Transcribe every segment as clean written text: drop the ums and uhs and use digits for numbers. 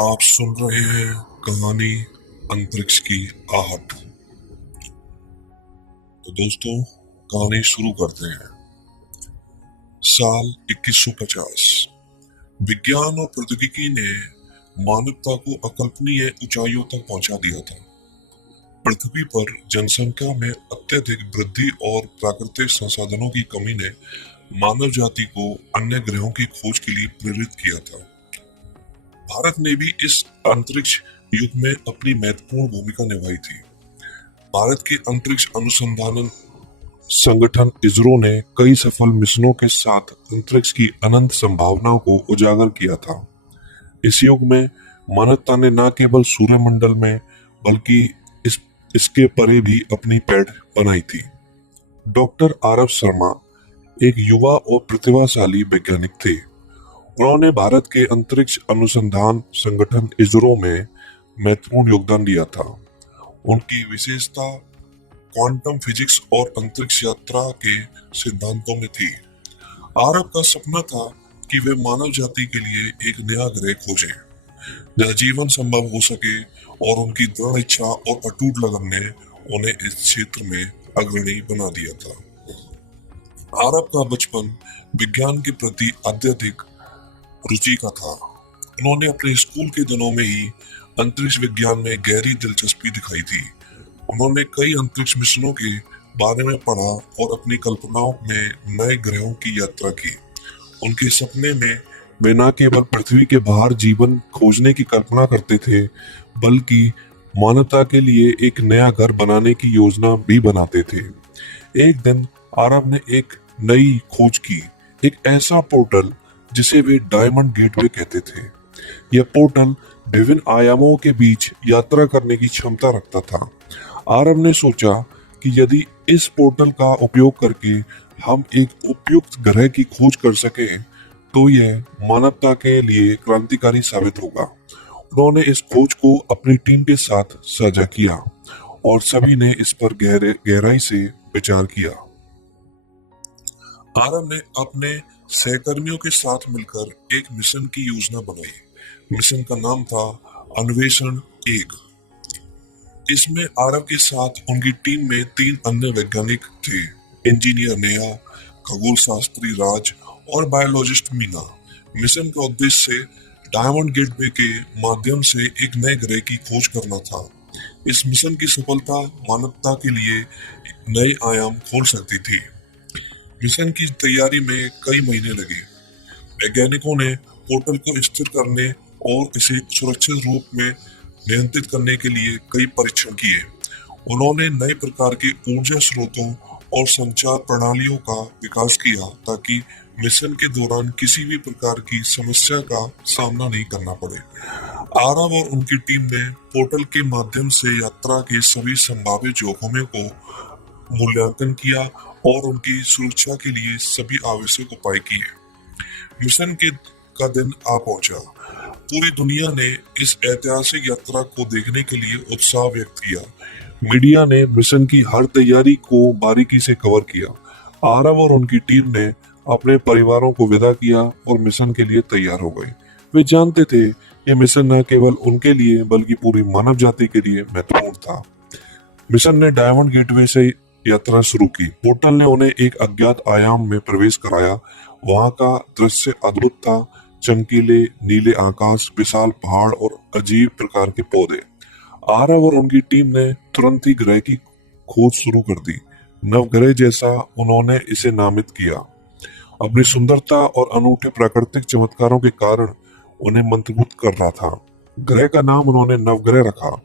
आप सुन रहे हैं कहानी अंतरिक्ष की आहट। तो दोस्तों, कहानी शुरू करते हैं। साल 2150। विज्ञान और प्रौद्योगिकी ने मानवता को अकल्पनीय ऊंचाइयों तक पहुंचा दिया था। पृथ्वी पर जनसंख्या में अत्यधिक वृद्धि और प्राकृतिक संसाधनों की कमी ने मानव जाति को अन्य ग्रहों की खोज के लिए प्रेरित किया था। भारत ने भी इस अंतरिक्ष युग में अपनी महत्वपूर्ण भूमिका निभाई थी। भारत के अंतरिक्ष अनुसंधान संगठन इसरो ने कई सफल मिशनों के साथ अंतरिक्ष की अनंत संभावनाओं को उजागर किया था। इस युग में मानवता ने न केवल सूर्यमंडल में बल्कि इसके परे भी अपनी पैठ बनाई थी। डॉक्टर आर एफ शर्मा एक युवा और प्रतिभाशाली वैज्ञानिक थे। उन्होंने भारत के अंतरिक्ष अनुसंधान संगठन इसरो में महत्वपूर्ण योगदान दिया था। उनकी विशेषता क्वांटम फिजिक्स और अंतरिक्ष यात्रा के सिद्धांतों में थी। आरब का सपना था कि वे मानव जाति के लिए एक नया ग्रह खोजें जहाँ जीवन संभव हो सके, और उनकी दृढ़ इच्छा और अटूट लगन ने उन्हें इस क्षेत्र में अग्रणी बना दिया था। आरब का बचपन विज्ञान के प्रति अत्यधिक रुचि का था। उन्होंने अपने स्कूल के दिनों में ही अंतरिक्ष विज्ञान में गहरी दिलचस्पी दिखाई थी। उन्होंने कई अंतरिक्ष मिशनों के बारे में पढ़ा और अपनी कल्पनाओं में नए ग्रहों की यात्रा की। उनके सपने में वे न केवल पृथ्वी के बाहर जीवन खोजने की कल्पना करते थे, बल्कि मानवता के लिए एक नया घर बनाने की योजना भी बनाते थे। एक दिन आरब ने एक नई खोज की, एक ऐसा पोर्टल जिसे वे डायमंड गेटवे कहते थे। यह पोर्टल विभिन्न आयामों के बीच यात्रा करने की क्षमता रखता था। आरब ने सोचा कि यदि इस पोर्टल का उपयोग करके हम एक उपयुक्त ग्रह की खोज कर सकें, तो यह मानवता के लिए क्रांतिकारी साबित होगा। उन्होंने इस खोज को अपनी टीम के साथ साझा किया और सभी ने इस पर गहराई से विचार किया। आरब ने अपने सहकर्मियों के साथ मिलकर एक मिशन की योजना बनाई। मिशन का नाम था अन्वेषण 1। इसमें आरब के साथ उनकी टीम में 3 अन्य वैज्ञानिक थे, इंजीनियर नेहा, खगोल शास्त्री राज और बायोलॉजिस्ट मीना। मिशन का उद्देश्य डायमंड गेटवे के माध्यम से एक नए ग्रह की खोज करना था। इस मिशन की सफलता मानवता के लिए नए आयाम खोल सकती थी। मिशन की तैयारी में कई महीने लगे। वैज्ञानिकों ने पोर्टल को स्थिर करने और इसे सुरक्षित रूप में नियंत्रित करने के लिए कई परीक्षण किए। उन्होंने नए प्रकार के ऊर्जा स्रोतों और संचार प्रणालियों का विकास किया ताकि मिशन के दौरान किसी भी प्रकार की समस्या का सामना नहीं करना पड़े। आरब और उनकी टीम ने पोर्टल के माध्यम से यात्रा के सभी संभावित जोखिमों को मूल्यांकन किया और उनकी सुरक्षा के लिए सभी आवश्यक उपाय किए। मिशन का दिन आ पहुंचा। पूरी दुनिया ने इस ऐतिहासिक यात्रा को देखने के लिए उत्साह व्यक्त किया। मीडिया ने मिशन की हर तैयारी को बारीकी से कवर किया। आरब और उनकी टीम ने अपने परिवारों को विदा किया और मिशन के लिए तैयार हो गए। वे जानते थे ये मिशन न केवल उनके लिए बल्कि पूरी मानव जाति के लिए महत्वपूर्ण था। मिशन ने डायमंड गेटवे से यात्रा शुरू की। पोर्टल ने उन्हें एक अज्ञात आयाम में प्रवेश कराया। वहां का दृश्य अद्भुत था। चमकीले नीले आकाश, विशाल पहाड़ और अजीब प्रकार के पौधे। आरब और उनकी टीम ने तुरंत ही ग्रह की खोज शुरू कर दी। नवग्रह जैसा उन्होंने इसे नामित किया। अपनी सुंदरता और अनूठे प्राकृतिक चमत्कारों के कारण उन्हें मंत्रमुग्ध कर रहा था। ग्रह का नाम उन्होंने नवग्रह रखा।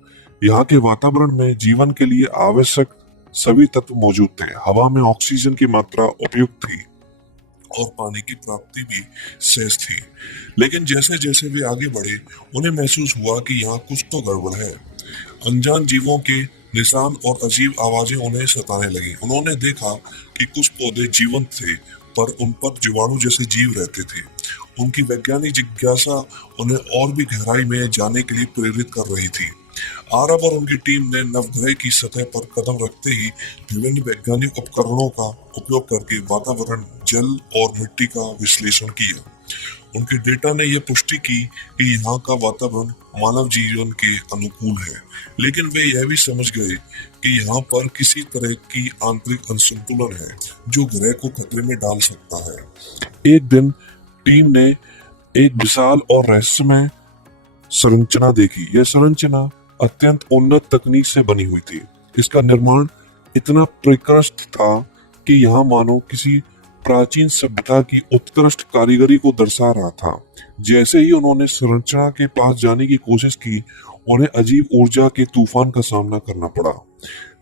यहाँ के वातावरण में जीवन के लिए आवश्यक सभी तत्व मौजूद थे। हवा में ऑक्सीजन की मात्रा उपयुक्त थी और पानी की प्राप्ति भी सहज थी। लेकिन जैसे जैसे वे आगे बढ़े, उन्हें महसूस हुआ कि यहाँ कुछ तो गड़बड़ है। अनजान जीवों के निशान और अजीब आवाजें उन्हें सताने लगी। उन्होंने देखा कि कुछ पौधे जीवंत थे, पर उन पर जीवाणु जैसे जीव रहते थे। उनकी वैज्ञानिक जिज्ञासा उन्हें और भी गहराई में जाने के लिए प्रेरित कर रही थी। आरब और उनकी टीम ने नवग्रह की सतह पर कदम रखते ही विभिन्न वैज्ञानिक उपकरणों का उपयोग करके वातावरण, जल और मिट्टी का विश्लेषण किया। उनके डेटा ने यह पुष्टि की कि यहाँ का वातावरण मानव जीवन के अनुकूल है, लेकिन वे यह भी समझ गए कि यहाँ पर किसी तरह की आंतरिक असंतुलन है जो ग्रह को खतरे में डाल सकता है। एक दिन टीम ने एक विशाल और रहस्यमय संरचना देखी। यह संरचना अत्यंत उन्नत तकनीक से बनी हुई थी। इसका निर्माण इतना उत्कृष्ट था कि यहाँ मानो किसी प्राचीन सभ्यता की उत्कृष्ट कारीगरी को दर्शा रहा था। जैसे ही उन्होंने संरचना के पास जाने की कोशिश की, उन्हें अजीब ऊर्जा के तूफान का सामना करना पड़ा।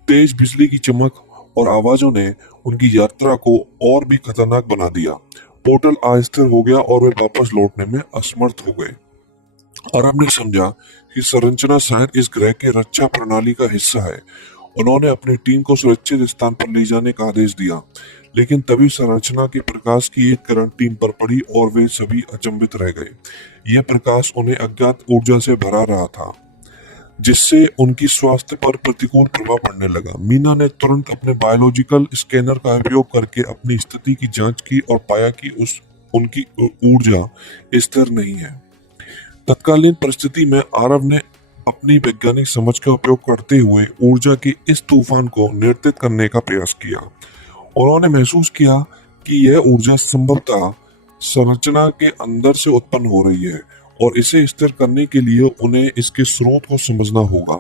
तेज बिजली की चमक और आवाजों ने उनकी यात्रा को और भी खतरनाक बना दिया। पोर्टल अस्थिर हो गया और वे वापस लौटने में असमर्थ हो गए। अरब ने समझा कि संरचना शायद इस ग्रह के रक्षा प्रणाली का हिस्सा है। उन्होंने अपनी टीम को सुरक्षित स्थान पर ले जाने का आदेश दिया, लेकिन तभी संरचना के प्रकाश की एक किरण टीम पर पड़ी और वे सभी अचंभित रह गए। यह प्रकाश उन्हें अज्ञात ऊर्जा से भरा रहा था, जिससे उनकी स्वास्थ्य पर प्रतिकूल प्रभाव पड़ने लगा। मीना ने तुरंत अपने बायोलॉजिकल स्कैनर का उपयोग करके अपनी स्थिति की जांच की और पाया कि उनकी ऊर्जा स्थिर नहीं है। तत्कालीन परिस्थिति में आरव ने अपनी वैज्ञानिक समझ का उपयोग करते हुए ऊर्जा के इस तूफान को नियंत्रित करने का प्रयास किया। उन्होंने महसूस किया कि यह ऊर्जा संभवतः संरचना के अंदर से उत्पन्न हो रही है और इसे स्थिर करने के लिए उन्हें इसके स्रोत को समझना होगा।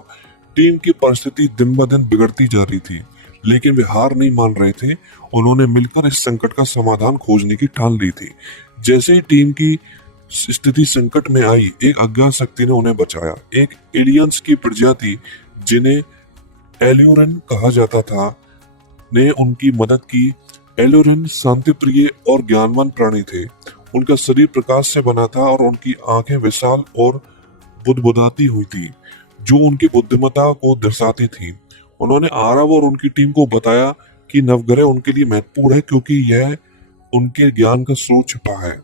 टीम की परिस्थिति दिन ब दिन बिगड़ती जा रही थी, लेकिन वे हार नहीं मान रहे थे। उन्होंने मिलकर इस संकट का समाधान खोजने की ठान ली थी। जैसे ही टीम की स्थिति संकट में आई, एक अज्ञात शक्ति ने उन्हें बचाया। एक एलियंस की प्रजाति, जिन्हें एल्यूरन कहा जाता था, ने उनकी मदद की। एल्यूरन शांति प्रिय और ज्ञानवान प्राणी थे। उनका शरीर प्रकाश से बना था और उनकी आंखें विशाल और बुदबुदाती हुई थी, जो उनकी बुद्धिमत्ता को दर्शाती थी। उन्होंने आरव और उनकी टीम को बताया कि नवग्रह उनके लिए महत्वपूर्ण है क्योंकि यह उनके ज्ञान का स्रोत छिपा है।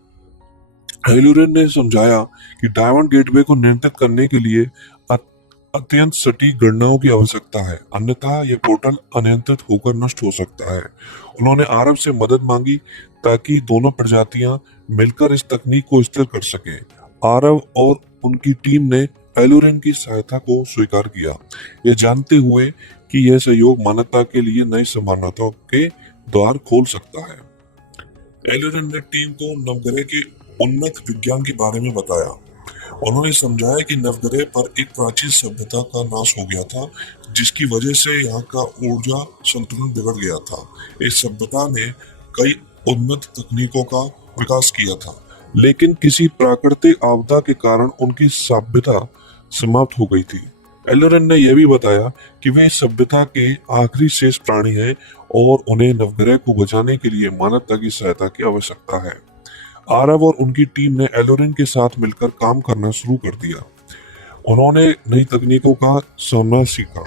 एल्यूरन ने समझाया कि डायमंड गेटवे को नियंत्रित करने के लिए अत्यंत सटीक गणनाओं की आवश्यकता है, अन्यथा यह पोर्टल अनियंत्रित होकर नष्ट हो सकता है। उन्होंने आरब से मदद मांगी ताकि दोनों प्रजातियां मिलकर इस तकनीक को स्थिर कर सकें। आरब और उनकी टीम ने एल्यूरन की सहायता को स्वीकार किया, यह जानते हुए कि यह सहयोग मानवता के लिए नई संभावनाओं के द्वार खोल सकता है। एल्यूरन ने टीम को नवग्रह के उन्नत विज्ञान के बारे में बताया। उन्होंने समझाया कि नवग्रह पर एक प्राचीन सभ्यता का नाश हो गया था, जिसकी वजह से यहाँ का ऊर्जा संतुलन बिगड़ गया था। इस सभ्यता ने कई उन्नत तकनीकों का विकास किया था, लेकिन किसी प्राकृतिक आपदा के कारण उनकी सभ्यता समाप्त हो गई थी। एल्यूरन ने यह भी बताया कि वे इस सभ्यता के आखिरी शेष प्राणी हैं और उन्हें नवग्रह को बचाने के लिए मानवता की सहायता की आवश्यकता है। आरव और उनकी टीम ने एल्यूरन के साथ मिलकर काम करना शुरू कर दिया। उन्होंने नई तकनीकों का सामना सीखा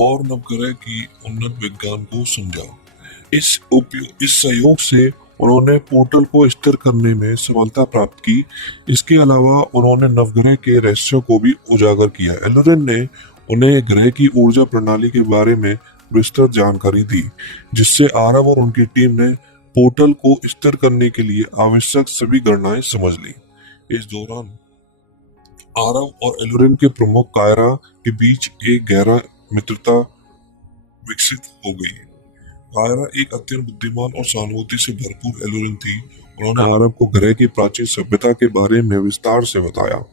और नवग्रह की उन्नत विज्ञान को समझा। इस सहयोग से उन्होंने पोर्टल को स्थिर करने में सफलता प्राप्त की। इसके अलावा उन्होंने नवग्रह के रहस्यों को भी उजागर किया। एल्यूरन ने उन्हें ग्रह की ऊर्जा प्रणाली के बारे में विस्तृत जानकारी दी, जिससे आरव और उनकी टीम ने पोर्टल को स्थिर करने के लिए आवश्यक सभी गणनाएं समझ ली। इस दौरान आरव और एल्यूरन के प्रमुख कायरा के बीच एक गहरा मित्रता विकसित हो गई। कायरा एक अत्यंत बुद्धिमान और सहानुभूति से भरपूर एल्यूरन थी। उन्होंने आरव को ग्रह की प्राचीन सभ्यता के बारे में विस्तार से बताया।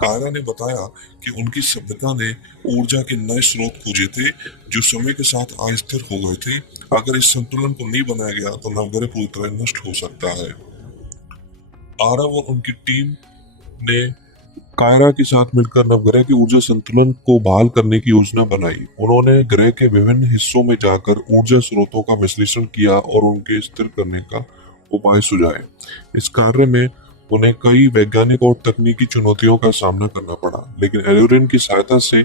कायरा ने बताया कि उनकी सभ्यता ने ऊर्जा के नए स्रोत खोजे थे, जो समय के साथ अस्थिर हो गए थे। अगर इस संतुलन को नहीं बनाया गया तो नवग्रह पूरी तरह नष्ट हो सकता है। आरव और उनकी टीम ने कायरा के साथ मिलकर नवग्रह की ऊर्जा संतुलन को बहाल करने की योजना बनाई। उन्होंने ग्रह के विभिन्न हिस्सों में जाकर ऊर्जा स्रोतों का विश्लेषण किया और उनके स्थिर करने का उपाय सुझाए। इस कार्य में उन्हें कई वैज्ञानिक और तकनीकी चुनौतियों का सामना करना पड़ा, लेकिन एल्यूरन की सहायता से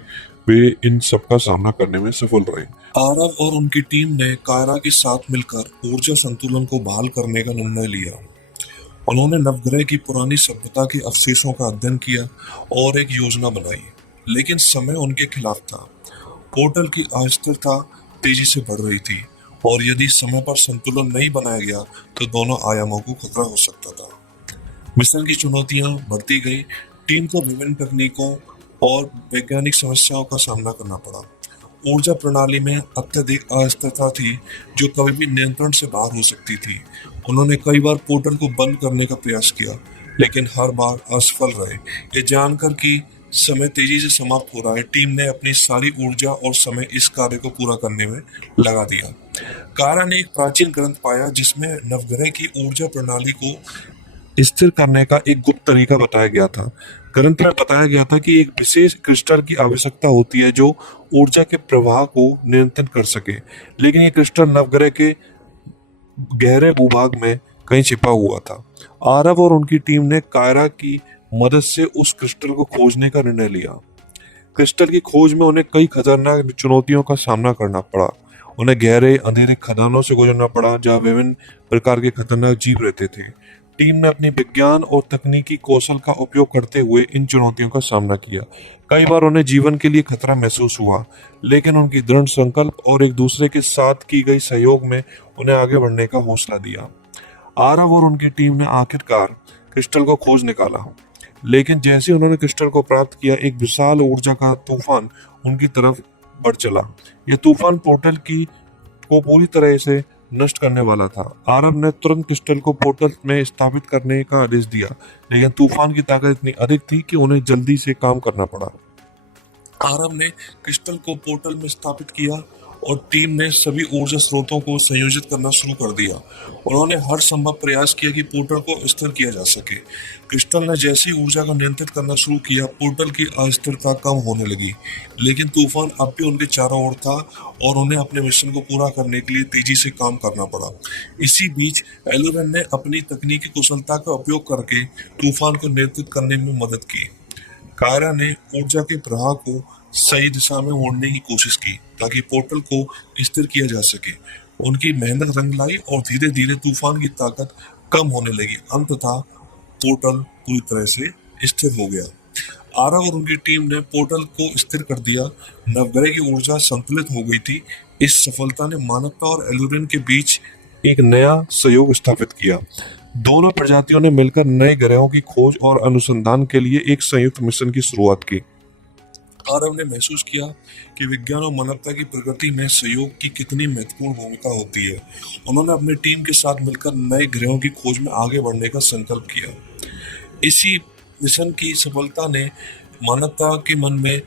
वे इन सब का सामना करने में सफल रहे। आरव और उनकी टीम ने कायरा के साथ मिलकर ऊर्जा संतुलन को बहाल करने का निर्णय लिया। उन्होंने नवग्रह की पुरानी सभ्यता के अवशेषों का अध्ययन किया और एक योजना बनाई, लेकिन समय उनके खिलाफ था। पोर्टल की अस्थिरता तेजी से बढ़ रही थी और यदि समय पर संतुलन नहीं बनाया गया तो दोनों आयामों को खतरा हो सकता था। मिशन की चुनौतियां बढ़ती गई। टीम को विभिन्न तकनीकों और वैज्ञानिक समस्याओं का सामना करना पड़ा। ऊर्जा प्रणाली में अत्यधिक अस्थिरता थी, जो कभी भी नियंत्रण से बाहर हो सकती थी। उन्होंने कई बार पोर्टल को बंद करने का प्रयास किया, लेकिन हर बार असफल रहे। ये जानकर कि समय तेजी से समाप्त हो रहा है, टीम ने अपनी सारी ऊर्जा और समय इस कार्य को पूरा करने में लगा दिया। कारा ने एक प्राचीन ग्रंथ पाया जिसमें नवग्रह की ऊर्जा प्रणाली को स्थिर करने का एक गुप्त तरीका बताया गया था। ग्रंथ में बताया गया था कि एक विशेष क्रिस्टल की आवश्यकता होती है जो ऊर्जा के प्रवाह को नियंत्रित कर सके, लेकिन ये क्रिस्टल नवग्रह के गहरे भूभाग में कहीं छिपा हुआ था। आरव और उनकी टीम ने कायरा की मदद से उस क्रिस्टल को खोजने का निर्णय लिया। क्रिस्टल की खोज में उन्हें कई खतरनाक चुनौतियों का सामना करना पड़ा। उन्हें गहरे अंधेरे खदानों से गुजरना पड़ा जहां विभिन्न प्रकार के खतरनाक जीव रहते थे। टीम ने अपने विज्ञान और तकनीकी कौशल का उपयोग करते हुए इन चुनौतियों का सामना किया। कई बार उन्हें जीवन के लिए खतरा महसूस हुआ, लेकिन उनकी दृढ़ संकल्प और एक दूसरे के साथ की गई सहयोग में उन्हें आगे बढ़ने का हौसला दिया। आरव और उनकी टीम ने आखिरकार क्रिस्टल को खोज निकाला, लेकिन जैसे ही उन्होंने क्रिस्टल को प्राप्त किया, एक विशाल ऊर्जा का तूफान उनकी तरफ बढ़ चला। यह तूफान पोर्टल की को पूरी तरह से नष्ट करने वाला था। आरब ने तुरंत क्रिस्टल को पोर्टल में स्थापित करने का आदेश दिया, लेकिन तूफान की ताकत इतनी अधिक थी कि उन्हें जल्दी से काम करना पड़ा। आरब ने क्रिस्टल को पोर्टल में स्थापित किया और टीम ने सभी ऊर्जा स्रोतों को संयोजित करना शुरू कर दिया। उन्होंने हर संभव प्रयास किया कि पोर्टल को स्थिर किया जा सके। क्रिस्टल ने जैसी ही ऊर्जा को नियंत्रित करना शुरू किया, पोर्टल की अस्थिरता कम होने लगी, लेकिन तूफान अब भी उनके चारों ओर था और उन्हें अपने मिशन को पूरा करने के लिए तेजी से काम करना पड़ा। इसी बीच एलोरेन ने अपनी तकनीकी कुशलता का उपयोग करके तूफान को नियंत्रित करने में मदद की। कायरा ने ऊर्जा के प्रवाह को सही दिशा में मोड़ने की कोशिश की ताकि पोर्टल को स्थिर किया जा सके। उनकी मेहनत रंग लाई और धीरे धीरे तूफान की ताकत कम होने लगी। अंततः पोर्टल पूरी तरह से स्थिर हो गया। आरव और उनकी टीम ने पोर्टल को स्थिर कर दिया। नवग्रह की ऊर्जा संतुलित हो गई थी। इस सफलता ने मानवता और एलुरिन के बीच एक नया सहयोग स्थापित किया। दोनों प्रजातियों ने मिलकर नए ग्रहों की खोज और अनुसंधान के लिए एक संयुक्त मिशन की शुरुआत की। आरव ने महसूस किया कि विज्ञान और मानवता की प्रगति में सहयोग की कितनी महत्वपूर्ण भूमिका होती है। उन्होंने अपनी टीम के साथ मिलकर नए ग्रहों की खोज में आगे बढ़ने का संकल्प किया। इसी मिशन की सफलता ने मानवता के मन में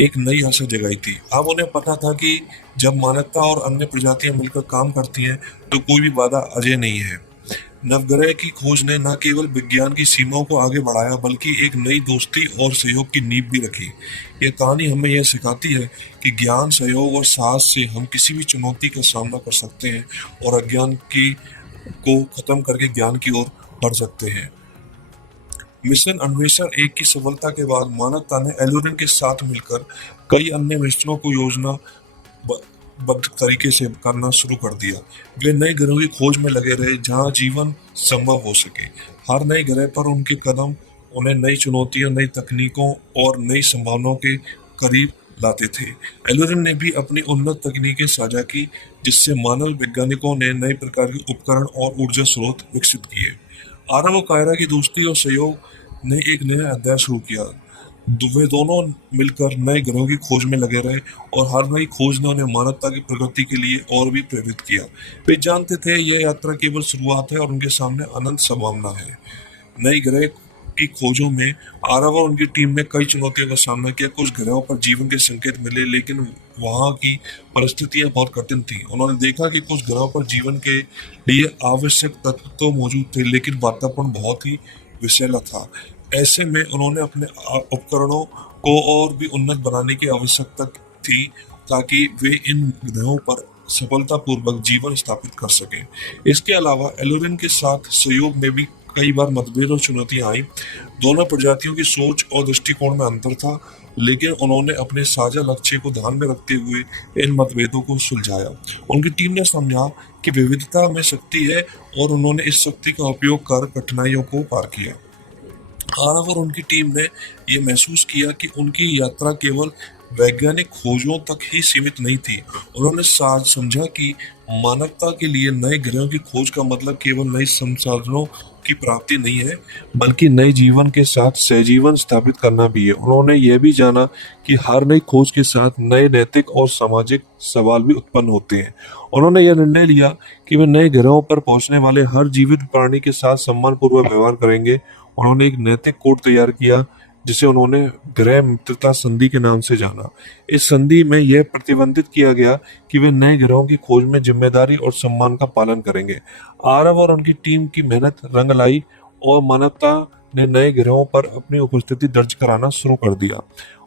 एक नई आशा जगाई थी। अब उन्हें पता था कि जब मानवता और अन्य प्रजातियां मिलकर काम करती हैं, तो कोई भी बाधा अजय नहीं है। नवग्रह की खोज ने न केवल विज्ञान की सीमाओं को आगे बढ़ाया, बल्कि एक नई दोस्ती और सहयोग की नींव भी रखी। यह कहानी हमें यह सिखाती है कि ज्ञान, सहयोग और साहस से हम किसी भी चुनौती का सामना कर सकते हैं और अज्ञान की को खत्म करके ज्ञान की ओर बढ़ सकते हैं। मिशन अन्वेषण 1 की सफलता के बाद मानवता ने एलोरेन के साथ मिलकर कई अन्य मिशनों को योजना बद्ध तरीके से करना शुरू कर दिया। वे नए ग्रहों की खोज में लगे रहे जहां जीवन संभव हो सके। हर नए ग्रह पर उनके कदम उन्हें नई चुनौतियों, नई तकनीकों और नई संभावनाओं के करीब लाते थे। एलोरेन ने भी अपनी उन्नत तकनीकें साझा की, जिससे मानव वैज्ञानिकों ने नए प्रकार के उपकरण और ऊर्जा स्रोत विकसित किए। आरव और कायरा की दोस्ती और सहयोग ने एक नया अध्याय शुरू किया। वे दोनों मिलकर नए ग्रहों की खोज में लगे रहे और हर नई खोज ने उन्हें मानवता की प्रगति के लिए और भी प्रेरित किया। वे जानते थे यह यात्रा केवल शुरुआत है और उनके सामने अनंत संभावना है। नई ग्रह की खोजों में आरव और उनकी टीम ने कई चुनौतियों का सामना किया। कुछ ग्रहों पर जीवन के संकेत मिले, लेकिन वहां की परिस्थितियां बहुत कठिन थी। उन्होंने देखा कि कुछ ग्रहों पर जीवन के लिए आवश्यक तत्व तो मौजूद थे, लेकिन वातावरण बहुत ही विषैला था। ऐसे में उन्होंने अपने उपकरणों को और भी उन्नत बनाने की आवश्यकता थी, ताकि वे इन ग्रहों पर सफलतापूर्वक जीवन स्थापित कर सकें। इसके अलावा एलोरेन के साथ सहयोग में भी कई बार मतभेद और चुनौतियां आई। दोनों प्रजातियों की सोच और दृष्टिकोण में अंतर था, लेकिन उन्होंने अपने साझा लक्ष्य को ध्यान में रखते हुए इन मतभेदों को सुलझाया। उनकी टीम ने समझा कि विविधता में शक्ति है और उन्होंने इस शक्ति का उपयोग कर कठिनाइयों को पार किया। आरव और उनकी टीम ने यह महसूस किया कि उनकी यात्रा केवल वैज्ञानिक खोजों तक ही सीमित नहीं थी। उन्होंने समझा कि मानवता के लिए नए ग्रहों की खोज का मतलब केवल नए संसाधनों की प्राप्ति नहीं है, बल्कि नए जीवन के साथ सहजीवन स्थापित करना भी है। उन्होंने यह भी जाना कि हर नई खोज के साथ नए नैतिक और सामाजिक सवाल भी उत्पन्न होते हैं। उन्होंने यह निर्णय लिया कि वे नए ग्रहों पर पहुंचने वाले हर जीवित प्राणी के साथ सम्मानपूर्वक व्यवहार करेंगे। उन्होंने एक नैतिक कोड तैयार किया जिसे उन्होंने ग्रह मित्रता संधि के नाम से जाना। इस संधि में यह प्रतिबंधित किया गया कि वे नए ग्रहों की खोज में जिम्मेदारी और सम्मान का पालन करेंगे। आरव और उनकी टीम की मेहनत रंग लाई और मानवता ने नए ग्रहों पर अपनी उपस्थिति दर्ज कराना शुरू कर दिया।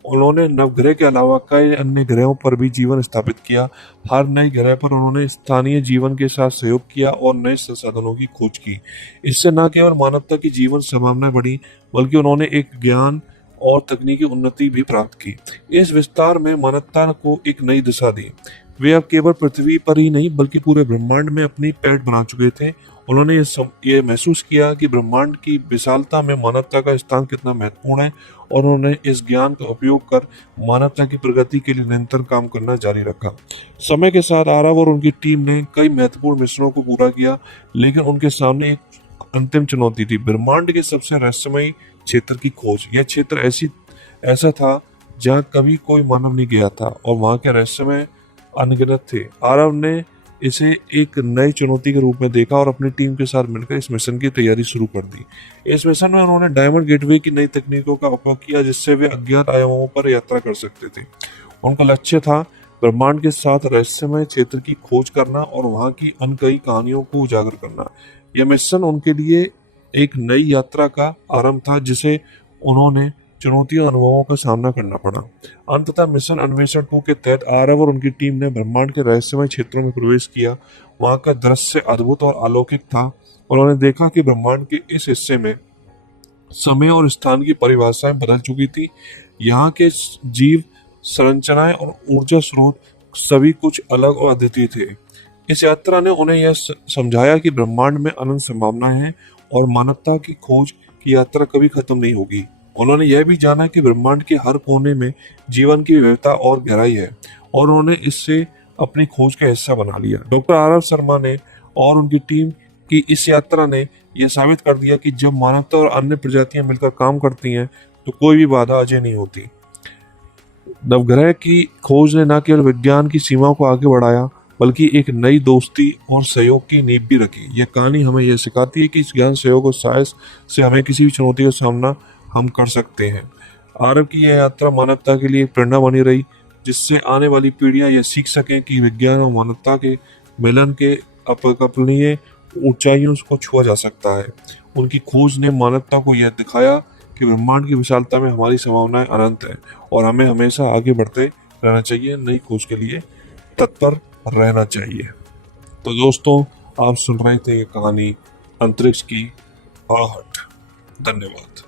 उन्होंने नवग्रह के अलावा कई अन्य ग्रहों पर भी जीवन स्थापित किया। हर नए ग्रह पर उन्होंने स्थानीय जीवन के साथ सहयोग किया और नए संसाधनों की खोज की। इससे न केवल मानवता की जीवन संभावनाएं बढ़ी, बल्कि उन्होंने एक ज्ञान और तकनीकी उन्नति भी प्राप्त की। इस विस्तार में मानवता को एक नई दिशा दी। वे अब केवल पृथ्वी पर ही नहीं बल्कि पूरे ब्रह्मांड में अपनी पैठ बना चुके थे। उन्होंने ये महसूस किया कि ब्रह्मांड की विशालता में मानवता का स्थान कितना महत्वपूर्ण है, और उन्होंने इस ज्ञान का उपयोग कर मानवता की प्रगति के लिए निरंतर काम करना जारी रखा। समय के साथ आरव और उनकी टीम ने कई महत्वपूर्ण मिशनों को पूरा किया, लेकिन उनके सामने एक अंतिम चुनौती थी: ब्रह्मांड के सबसे रहस्यमयी क्षेत्र की खोज। यह क्षेत्र ऐसा था जहाँ कभी कोई मानव नहीं गया था, और वहाँ के रहस्यमय अनगिनत थे। आरव ने इसे एक नई चुनौती के रूप में देखा और अपनी टीम के साथ मिलकर इस मिशन की तैयारी शुरू कर दी। इस मिशन में उन्होंने डायमंड गेटवे की नई तकनीकों का उपयोग किया, जिससे वे अज्ञात आयामों पर यात्रा कर सकते थे। उनका लक्ष्य था ब्रह्मांड के साथ रहस्यमय क्षेत्र की खोज करना और वहाँ की अनकही कहानियों को उजागर करना। यह मिशन उनके लिए एक नई यात्रा का आरंभ था, जिसे उन्होंने चुनौतियों और अनुभवों का सामना करना पड़ा। अंततः मिशन अन्वेषण 2 के तहत आरव और उनकी टीम ने ब्रह्मांड के रहस्यमय क्षेत्रों में प्रवेश किया। वहां का दृश्य अद्भुत और अलौकिक था। उन्होंने देखा कि ब्रह्मांड के इस हिस्से में समय और स्थान की परिभाषाएं बदल चुकी थी। यहाँ के जीव, संरचनाएं और ऊर्जा स्रोत सभी कुछ अलग और अद्वितीय थे। इस यात्रा ने उन्हें यह समझाया कि ब्रह्मांड में अनंत संभावनाएं हैं और मानवता की खोज की यात्रा कभी खत्म नहीं होगी। उन्होंने यह भी जाना कि ब्रह्मांड के हर कोने में जीवन की विविधता और गहराई है, और उन्होंने इससे अपनी खोज का हिस्सा बना लिया। डॉक्टर आरव शर्मा ने और उनकी टीम की इस यात्रा ने यह साबित कर दिया कि जब मानवता और अन्य प्रजातियां मिलकर काम करती हैं तो कोई भी बाधा अजय नहीं होती। नवग्रह की खोज ने न केवल विज्ञान की सीमाओं को आगे बढ़ाया, बल्कि एक नई दोस्ती और सहयोग की नींव भी रखी। यह कहानी हमें यह सिखाती है कि इस ज्ञान, सहयोग और साहस से हमें किसी भी चुनौती का सामना हम कर सकते हैं। आरव की यह यात्रा मानवता के लिए एक प्रेरणा बनी रही, जिससे आने वाली पीढ़ियां यह सीख सकें कि विज्ञान और मानवता के मिलन के अकल्पनीय ऊंचाइयों को छुआ जा सकता है। उनकी खोज ने मानवता को यह दिखाया कि ब्रह्मांड की विशालता में हमारी संभावनाएं अनंत है, और हमें हमेशा आगे बढ़ते रहना चाहिए, नई खोज के लिए तत्पर रहना चाहिए। तो दोस्तों, आप सुन रहे थे ये कहानी अंतरिक्ष की आहट। धन्यवाद।